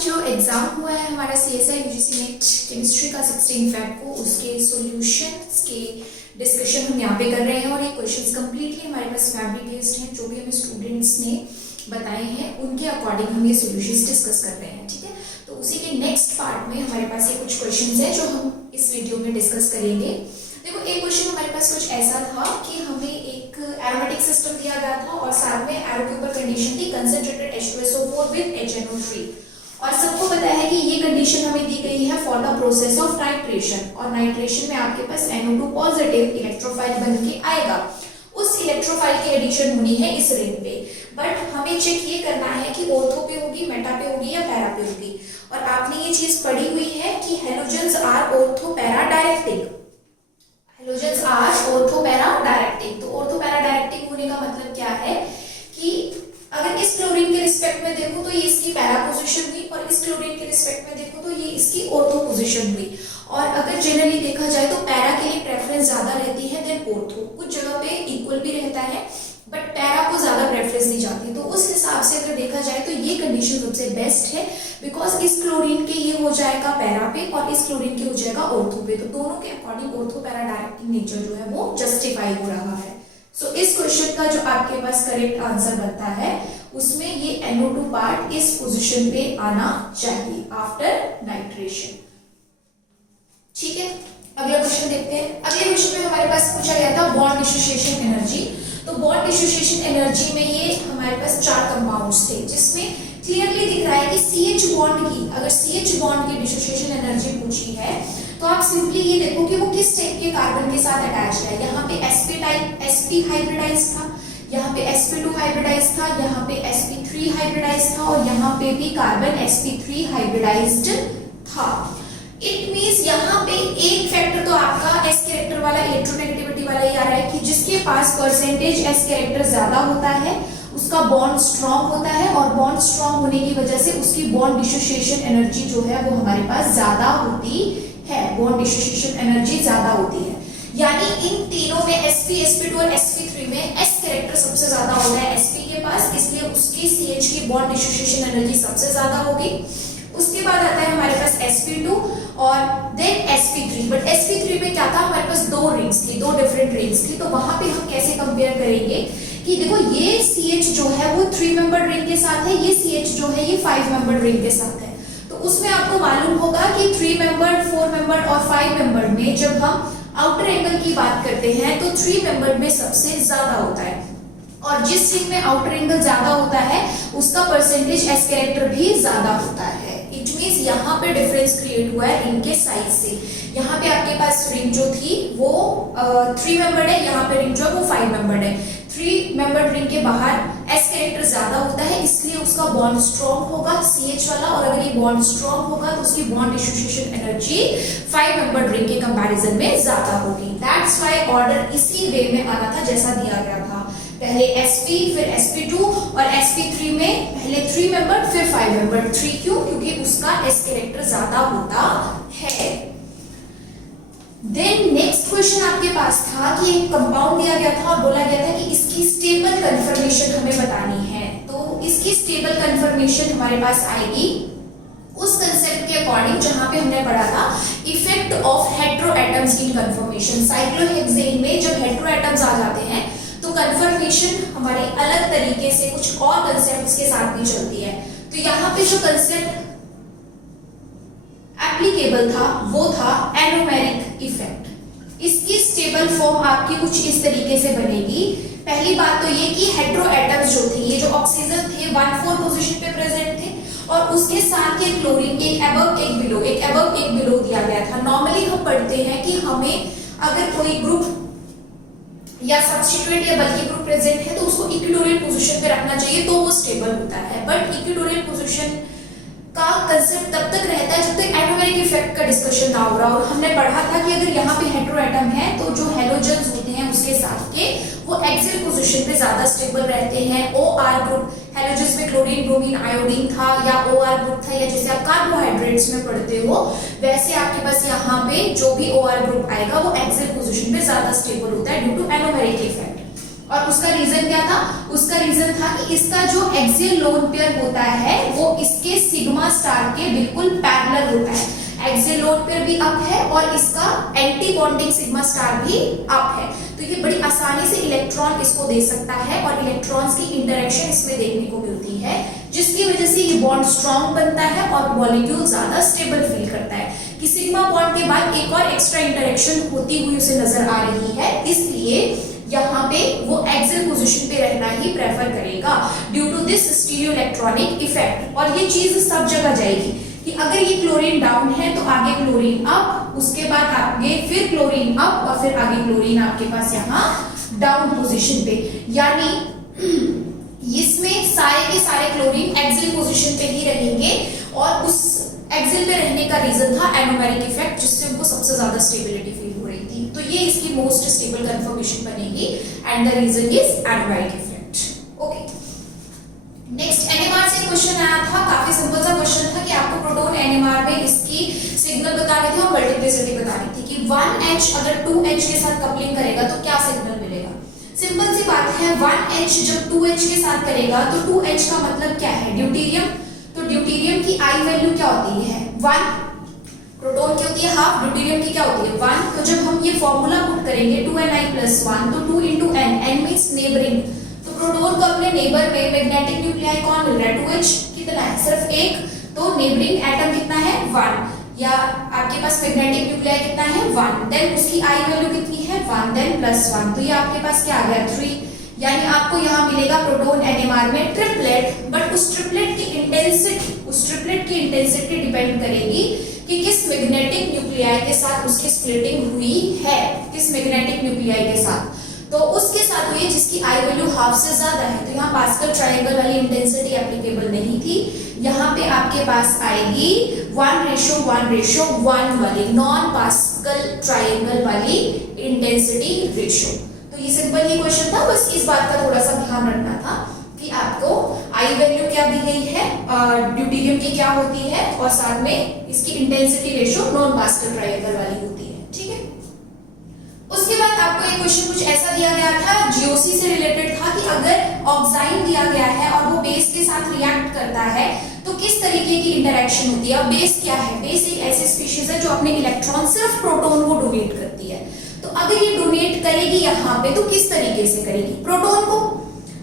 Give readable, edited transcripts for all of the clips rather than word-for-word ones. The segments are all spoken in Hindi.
जो एग्जाम हुआ है हमारा CSI UGC नेट केमिस्ट्री का 16 फेब को, उसके सॉल्यूशंस के डिस्कशन हम यहाँ पे कर रहे हैं और ये क्वेश्चंस कंप्लीटली हमारे पास फैमिली बेस्ड हैं। जो भी हमें स्टूडेंट्स ने बताए हैं उनके अकॉर्डिंग हम ये सॉल्यूशंस डिस्कस कर रहे हैं, ठीक है। तो उसी के नेक्स्ट पार्ट में हमारे पास ये कुछ क्वेश्चंस हैं जो हम इस वीडियो में डिस्कस करेंगे। देखो, एक क्वेश्चन हमारे पास कुछ ऐसा था कि हमें एक एरोमेटिक सिस्टम दिया गया था और साथ में एरो के ऊपर कंडीशन थी कंसंट्रेटेड H2SO4 विद HNO3, और सबको पता है कि ये कंडीशन हमें दी गई है for the process of nitration, और नाइट्रेशन में आपके पास NO2 पॉजिटिव इलेक्ट्रोफाइल बन के आएगा। उस इलेक्ट्रोफाइल की एडिशन होनी है इस रिंग पे, बट हमें चेक ये करना है कि ऑर्थो पे होगी, मेटा पे होगी या पैरा पे होगी। और आपने ये चीज पढ़ी हुई है कि halogens are ortho para directing, halogens are ortho para directing. तो ऑर्थो पैरा डायरेक्टिंग होने का मतलब क्या है कि अगर इस क्लोरीन के रिस्पेक्ट में देखो तो ये इसकी पैरा पोजीशन हुई, और इस क्लोरीन के रिस्पेक्ट में देखो तो ये इसकी ऑर्थो पोजीशन हुई। और अगर जनरली देखा जाए तो पैरा के लिए प्रेफरेंस ज्यादा रहती है देन ऑर्थो। कुछ जगह पे इक्वल भी रहता है बट पैरा को ज्यादा प्रेफरेंस दी जाती है। तो उस हिसाब से अगर देखा जाए तो ये कंडीशन सबसे बेस्ट है, बिकॉज इस क्लोरीन के ये हो जाएगा पैरा पे और इस क्लोरीन के हो जाएगा ऑर्थो पे। तो दोनों के according ortho para directing nature जो है वो जस्टिफाई हो रहा है। सो इस क्वेश्चन का जो आपके पास करेक्ट आंसर बनता है उसमें ये NO2 पार्ट इस पोजीशन पे आना चाहिए आफ्टर नाइट्रेशन, ठीक है। अगला क्वेश्चन देखते हैं। अगले क्वेश्चन में हमारे पास पूछा गया था बॉन्ड डिसोसिएशन एनर्जी। तो बॉन्ड डिसोसिएशन एनर्जी में ये हमारे पास 4 कंपाउंड्स थे, जिसमें क्लियरली दिख रहा है कि CH बॉन्ड की, अगर CH बॉन्ड की डिसोसिएशन एनर्जी पूछी है तो आप सिंपली ये देखो कि वो किस टाइप के कार्बन के साथ अटैच्ड है। यहाँ पे sp हाइब्रिडाइज था, यहाँ पे sp2 हाइब्रिडाइज था, यहाँ पे sp3 हाइब्रिडाइज था, और यहाँ पे भी कार्बन sp3 हाइब्रिडाइज्ड था। इट मींस यहाँ पे एक फैक्टर तो आपका S कैरेक्टर वाला, इलेक्ट्रोनेगेटिविटी वाला ही आ रहा है कि जिसके पास परसेंटेज S कैरेक्टर ज्यादा होता है उसका बॉन्ड स्ट्रॉन्ग होता है, और बॉन्ड स्ट्रॉन्ग होने की वजह से उसकी बॉन्ड डिसोसिएशन एनर्जी जो है वो हमारे पास ज्यादा होती है, बॉन्ड डिसोसिएशन एनर्जी ज्यादा होती है। यानी इन तीनों में sp, sp2 और sp3 में S कैरेक्टर सबसे ज्यादा होगा sp के पास, इसलिए उसकी CH की बॉन्ड डिसोसिएशन एनर्जी सबसे ज्यादा होगी। उसके बाद आता है हमारे पास sp2 और देन sp3, बट sp3 में क्या था, हमारे पास 2 रिंग्स थी, 2 डिफरेंट रिंग्स थी। तो वहां पे हम कैसे कंपेयर करेंगे कि देखो ये CH जो है वो 3 मेंबर्ड रिंग के साथ है, ये CH जो है ये 5 मेंबर्ड रिंग के साथ है। तो उसमें आपको मालूम होगा कि 3 मेंबर्ड, 4 मेंबर्ड और 5 मेंबर्ड में जब हम आउटर एंगल की बात करते हैं तो 3 मेंबर्ड में सबसे ज्यादा होता है, और जिस रिंग में आउटर एंगल ज्यादा होता है उसका परसेंटेज S कैरेक्टर भी ज्यादा होता है। इट मींस यहाँ पे डिफरेंस क्रिएट हुआ है रिंग के साइज से। यहाँ पे आपके पास रिंग जो थी वो 3 मेंबर्ड है, यहाँ पे रिंग जो है वो 5 मेंबर्ड है। 3 मेंबर्ड रिंग के बाहर S कैरेक्टर ज्यादा होता है, इसलिए उसका बॉन्ड स्ट्रॉन्ग होगा CH वाला, और अगर ये बॉन्ड स्ट्रॉन्ग होगा तो उसकी bond dissociation energy 5 membered ring के कंपैरिजन में ज्यादा होगी। दैट्स व्हाई ऑर्डर इसी वे में आना था जैसा दिया गया था, पहले sp फिर sp2 और sp3 में पहले 3 मेंबर्ड फिर 5 मेंबर्ड। 3 क्यों? क्योंकि उसका S कैरेक्टर ज्यादा होता है। देन नेक्स्ट क्वेश्चन आपके पास था कि एक कंपाउंड दिया गया था और बोला गया था कि इसकी स्टेबल कन्फर्मेशन हमें बतानी है। तो इसकी स्टेबल कन्फर्मेशन हमारे पास आएगी उस कंसेप्ट के अकॉर्डिंग जहां पे हमने पढ़ा था effect of hetero atoms in conformation. Cyclohexane में जब हेटेरो एटम्स आ जाते हैं तो कन्फर्मेशन हमारे अलग तरीके से कुछ और कंसेप्ट्स के साथ भी चलती है। तो यहाँ पे जो कंसेप्ट एप्लीकेबल था वो था एनोमेरिक इफेक्ट। इसकी स्टेबल फॉर्म आपकी कुछ इस तरीके से बनेगी। पहली बात तो ये कि हेटेरो एटम्स जो थे, ये जो ऑक्सीजन थे 1,4 पोजीशन पे प्रेजेंट थे, और उसके साथ के क्लोरीन एक अबव एक बिलो, एक अबव एक बिलो दिया गया था। नॉर्मली हम पढ़ते हैं कि हमें अगर कोई ग्रुप या सब्स्टिट्यूएंट या बल्कि ग्रुप प्रेजेंट है तो उसको इक्विटोरियल पोजीशन पे रखना चाहिए तो वो स्टेबल होता है। बट इक्विटोरियल पोजीशन का कंसेप्ट तब तक रहता है जब तक एनोमेरिक इफेक्ट का डिस्कशन ना हो रहा। और हमने पढ़ा था कि अगर यहाँ पे हेटेरो एटम है तो जो हेलोजन्स होते हैं उसके साथ के वो एक्सियल पोजीशन पे ज्यादा स्टेबल रहते हैं। OR ग्रुप हेलोजन्स में क्लोरीन, ब्रोमीन, आयोडीन था, या OR ग्रुप था, या जैसे आप कार्बोहाइड्रेट्स में पढ़ते हो वैसे आपके पास यहाँ पे जो भी OR ग्रुप आएगा वो एक्सियल पोजीशन पे ज्यादा स्टेबल होता है ड्यू टू एनोमेरिक इफेक्ट। और उसका रीजन क्या था? उसका रीजन था कि इसका जो एक्सियल लोन पेयर होता है वो इसके सिग्मा स्टार के बिल्कुल पैरेलल होता है। एक्सियल लोड पर भी अप है और इसका एंटी बॉन्डिंग सिग्मा स्टार भी अप है, तो ये बड़ी आसानी से इलेक्ट्रॉन इसको दे सकता है और इलेक्ट्रॉन्स की इंटरेक्शन इसमें देखने को मिलती है, जिसकी वजह से ये बॉन्ड स्ट्रॉन्ग बनता है और मॉलिक्यूल ज्यादा स्टेबल फील करता है। कि सिग्मा बॉन्ड के बाद एक और एक्स्ट्रा इंटरेक्शन होती हुई उसे नजर आ रही है, इसलिए यहाँ पे वो एक्सियल पोजीशन पे रहना ही प्रेफर करेगा ड्यू टू दिस स्टीरियोइलेक्ट्रॉनिक इफेक्ट। और ये चीज सब जगह जाएगी कि अगर ये क्लोरीन डाउन है तो आगे क्लोरीन अप, उसके बाद आगे फिर क्लोरीन अप और फिर आगे क्लोरीन आपके पास यहाँ डाउन पोजीशन पे, यानी इसमें सारे के सारे क्लोरीन एक्सियल पोजीशन पे ही रहेंगे और उस एक्सियल पे रहने का रीजन था एनोमेरिक इफेक्ट, जिससे उनको सबसे ज्यादा स्टेबिलिटी फील हो रही थी। तो ये इसकी मोस्ट स्टेबल कंफर्मेशन बनेगी and the reason is anomeric effect. Okay, next NMR से क्वेश्चन आया था, काफी सिंपल सा क्वेश्चन था कि आपको प्रोटॉन एनएमआर में इसकी सिग्नल बतानी थी और मल्टीप्लिसिटी बतानी थी कि 1H अगर 2H के साथ कपलिंग करेगा तो क्या सिग्नल मिलेगा। सिंपल सी बात है, 1H जब 2H के साथ करेगा तो 2H का मतलब क्या है, ड्यूटेरियम। तो ड्यूटेरियम की आई वैल्यू क्या होती है 1, प्रोटॉन की होती है हाफ, ड्यूटेरियम की क्या होती है 1। तो जब हम ये फॉर्मूला पुट करेंगे 2Ni+1 तो 2 × N, N मींस नेबरिंग, तो प्रोटॉन को अपने नेबर में मैग्नेटिक न्यूक्लियाई कौन मिल रहा है 2H, कितना है सिर्फ एक, तो नेबरिंग एटम कितना है 1, या आपके पास मैग्नेटिक न्यूक्लियाई कितना है 1, देन उसकी आई वैल्यू कितनी है 1, देन +1, तो ये आपके पास क्या आ गया 3, यानी आपको यहाँ मिलेगा प्रोटॉन एनएमआर में ट्रिपलेट। बट उस ट्रिपलेट की इंटेंसिटी डिपेंड करेगी कि किस मैग्नेटिक न्यूक्लियाई के साथ उसकी स्प्लिटिंग हुई है, किस मैग्नेटिक न्यूक्लियाई के साथ, तो उसके साथ हुई जिसकी आई वैल्यू हाफ से ज्यादा है। तो यहाँ पास्कल ट्रायंगल वाली इंटेंसिटी एप्लीकेबल नहीं थी, यहाँ पे आपके पास आएगी 1:1:1 वाली नॉन पास्कल ट्रायंगल वाली इंटेंसिटी रेशियो। तो ये सिंपल ही क्वेश्चन था, बस इस बात का थोड़ा सा ध्यान रखना था कि आपको आई वैल्यू क्या दी गई है, ड्यूटेरियम की क्या होती है और साथ में इसकी intensity ratio non pascal triangle वाली होती है। ठीक है, उसके बाद आपको एक क्वेश्चन कुछ ऐसा दिया गया था, जीओसी से रिलेटेड था कि अगर ऑक्साइड दिया गया है और वो बेस के साथ रिएक्ट करता है तो किस तरीके की इंटरेक्शन होती है। अब बेस क्या है, बेस एक ऐसी स्पीशीज है जो अपने इलेक्ट्रॉन सिर्फ प्रोटॉन को डोनेट करती है। तो अगर ये डोनेट करेगी यहाँ पे तो किस तरीके से करेगी, प्रोटॉन को,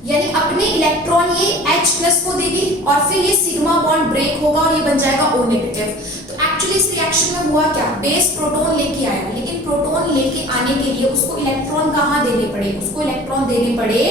यानी अपने इलेक्ट्रॉन ये H+ को देगी और फिर ये सिग्मा बॉन्ड ब्रेक होगा और ये बन जाएगा O नेगेटिव। तो एक्चुअली इस रिएक्शन में हुआ क्या, बेस प्रोटॉन लेके आया, लेकिन प्रोटॉन लेके आने के लिए उसको इलेक्ट्रॉन कहाँ देने पड़े, उसको इलेक्ट्रॉन देने पड़े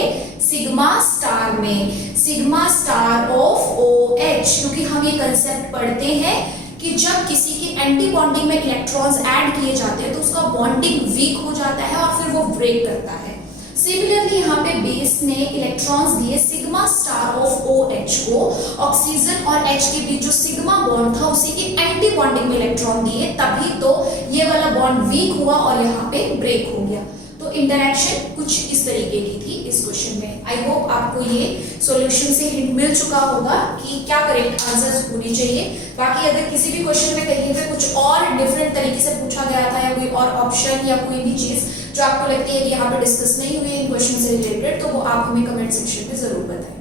सिग्मा स्टार में, सिग्मा स्टार ऑफ OH, क्योंकि हम ये कंसेप्ट पढ़ते हैं कि जब किसी के एंटी बॉन्डिंग में इलेक्ट्रॉन्स ऐड किए जाते हैं तो उसका बॉन्डिंग वीक हो जाता है और फिर वो ब्रेक करता है। सिमिलरली यहाँ पे बेस ने इलेक्ट्रॉन्स दिए सिग्मा स्टार ऑफ OH को, ऑक्सीजन और H के बीच जो सिग्मा बॉन्ड था उसी के एंटी बॉन्डिंग में इलेक्ट्रॉन दिए, तभी तो ये वाला बॉन्ड वीक हुआ और यहाँ पे ब्रेक हो गया। तो इंटरेक्शन कुछ इस तरीके की थी इस क्वेश्चन में। आई होप आपको ये सॉल्यूशन से हिंट मिल चुका होगा कि क्या करेक्ट आंसर्स होने चाहिए। बाकी अगर किसी भी क्वेश्चन में कहीं पे कुछ और डिफरेंट तरीके से पूछा गया था या कोई और ऑप्शन या कोई भी चीज जो आपको लगती है कि यहाँ पे डिस्कस नहीं हुई इन क्वेश्चन से रिलेटेड, तो वो आप हमें कमेंट सेक्शन में जरूर बताएं।